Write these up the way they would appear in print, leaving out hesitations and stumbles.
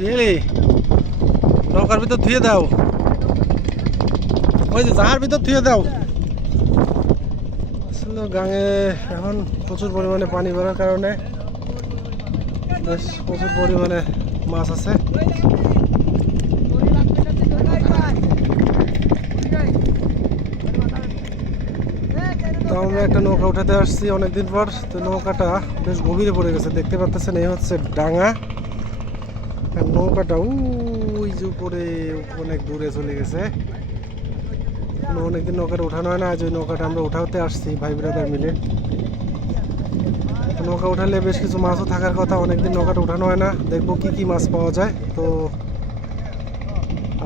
Really নৌকার ভিতর ধুয়ে দাও, ওই যে জাহার ভিতর ধুয়ে দাও। আসলে গাঙে এখন প্রচুর পরিমাণে পানি বেরোর কারণে বেশ প্রচুর পরিমাণে মাছ আছে। তো আমরা একটা নৌকা উঠাতে আসছি অনেকদিন পর। তো নৌকাটা বেশ গভীরে পড়ে গেছে, দেখতে পাচ্ছেন এই হচ্ছে ডাঙা। আর নৌকাটা ওই যে উপরে অনেক দূরে চলে গেছে। অনেকদিন নৌকাটা উঠানো হয় না, আজ ওই নৌকাটা আমরা উঠাতে আসছি ভাই ব্রাদার মিলে। নৌকা উঠালে বেশ কিছু মাছও থাকার কথা, অনেকদিন নৌকাটা উঠানো হয় না। দেখবো কি কি মাছ পাওয়া যায়, তো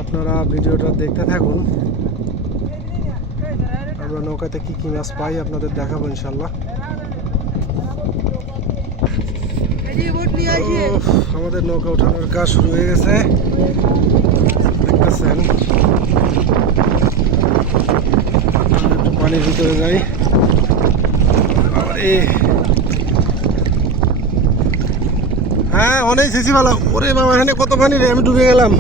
আপনারা ভিডিওটা দেখতে থাকুন। আমরা নৌকাতে কি কি মাছ পাই আপনাদের দেখাবো ইনশাল্লাহ। আমাদের নৌকা উঠানোর কাজ শুরু হয়ে গেছে, দেখতেছেন। একটু পানির ভিতরে যাই। হ্যাঁ অনেক শেষি ভালো। ওরে বাবা এখানে কত পানি রে, আমি ডুবে গেলাম।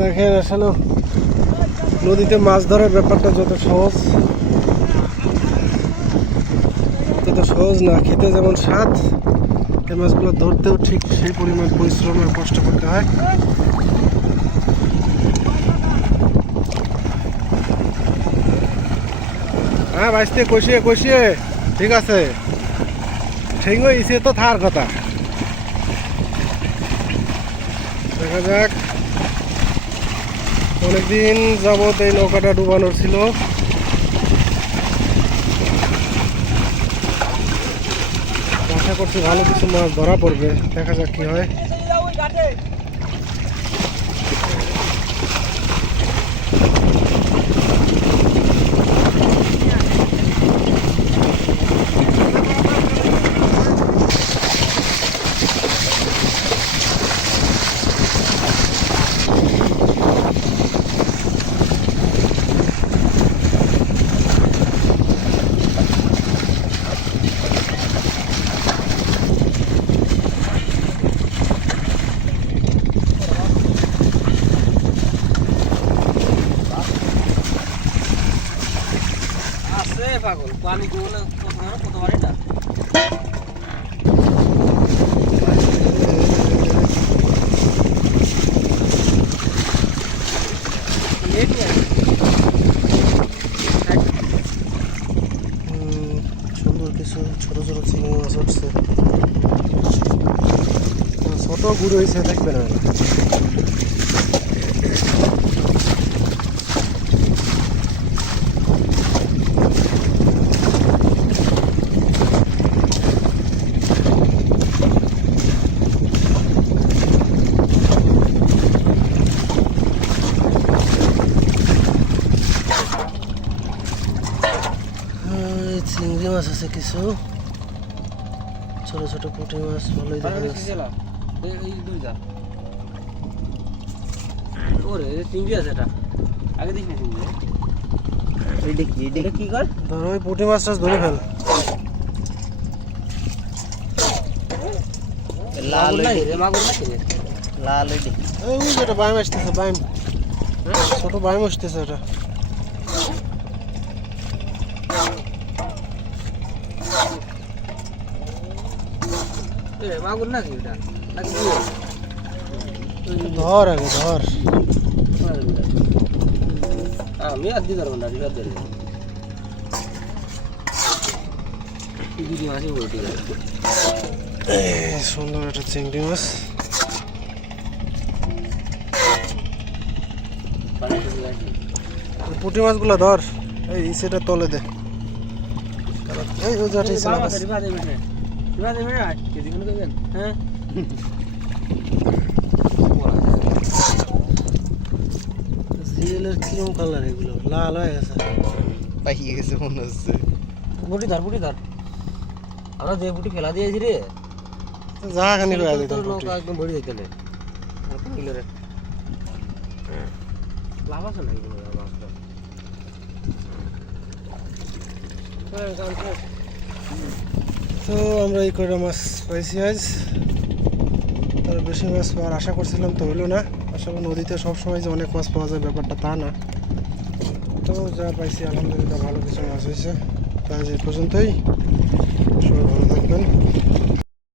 দেখেন আসলে নদীতে মাছ ধরার ব্যাপারটা যত সহজ তত সহজ না। খেতে যেমন স্বাদ, এই মাছগুলো ধরতেও ঠিক সেই পরিমাণ পরিশ্রম আর কষ্ট করতে হয়। হ্যাঁ ভাইস্তে কষিয়ে কষিয়ে ঠিক আছে, ঠিক হয়েছে তো থার কথা। দেখা যাক, অনেকদিন যাবত এই নৌকাটা ডুবানোর ছিল। আশা করছি ভালো কিছু মাছ ধরা পড়বে, দেখা যাক কি হয়। পাগল পানি গুলো কতবার এটা সুন্দর কিছু ছোট ছোট চিংড়ি মাছ উঠছে, ছোট গুড় হয়েছে দেখবে না। চিংড়ি মাছ আছে কিছু, ছোট ছোট পুঁটি মাছ ভালোই দেখা যাচ্ছে। ওরে চিংড়ি আছে এটা, আগে দেখি না চিংড়ি। এই দেখি এটা কি কর, ধরো ওই পুঁটি মাছ টাছ ধরে ফেল। লাল নাই রে মাগুর নাকি রে, লাল ওই দেখি। ওই যেটা বাইম আসতেছে, বাইম ছোট বাইম আসতেছে ওটা। মাগুর নাকি ওটা নাকি ধর আগে ধর, আমি আর দিতে পারবো না, ঠিক আছে সুন্দর একটা চিংড়ি মাছ। পুঁটি মাছগুলো ধর, এই সেটা তলে দে। এই ওই যে হ্যাঁ জিএলের কিরকম কালার, এগুলো লাল হয়ে গেছে, পাইয়ে গেছে মনে হচ্ছে। বুটি ধর আমরা যে বুটি ফেলা দিয়েছি রে, যা খানি নৌকা একদম ভরি যাইতে লাভ আছে না তো আমরা এই কয়টা মাছ পাইছি আজ, তার বেশি মাছ পাওয়ার আশা করছিলাম, তো হইলো না। আসলে নদীতে সবসময় যে অনেক মাছ পাওয়া যায় ব্যাপারটা তা না। তো যা পাইছি আলহামদুলিল্লাহ ভালো কিছু মাছ হয়েছে। তো আজ এই পর্যন্তই, সবাই ভালো থাকবেন।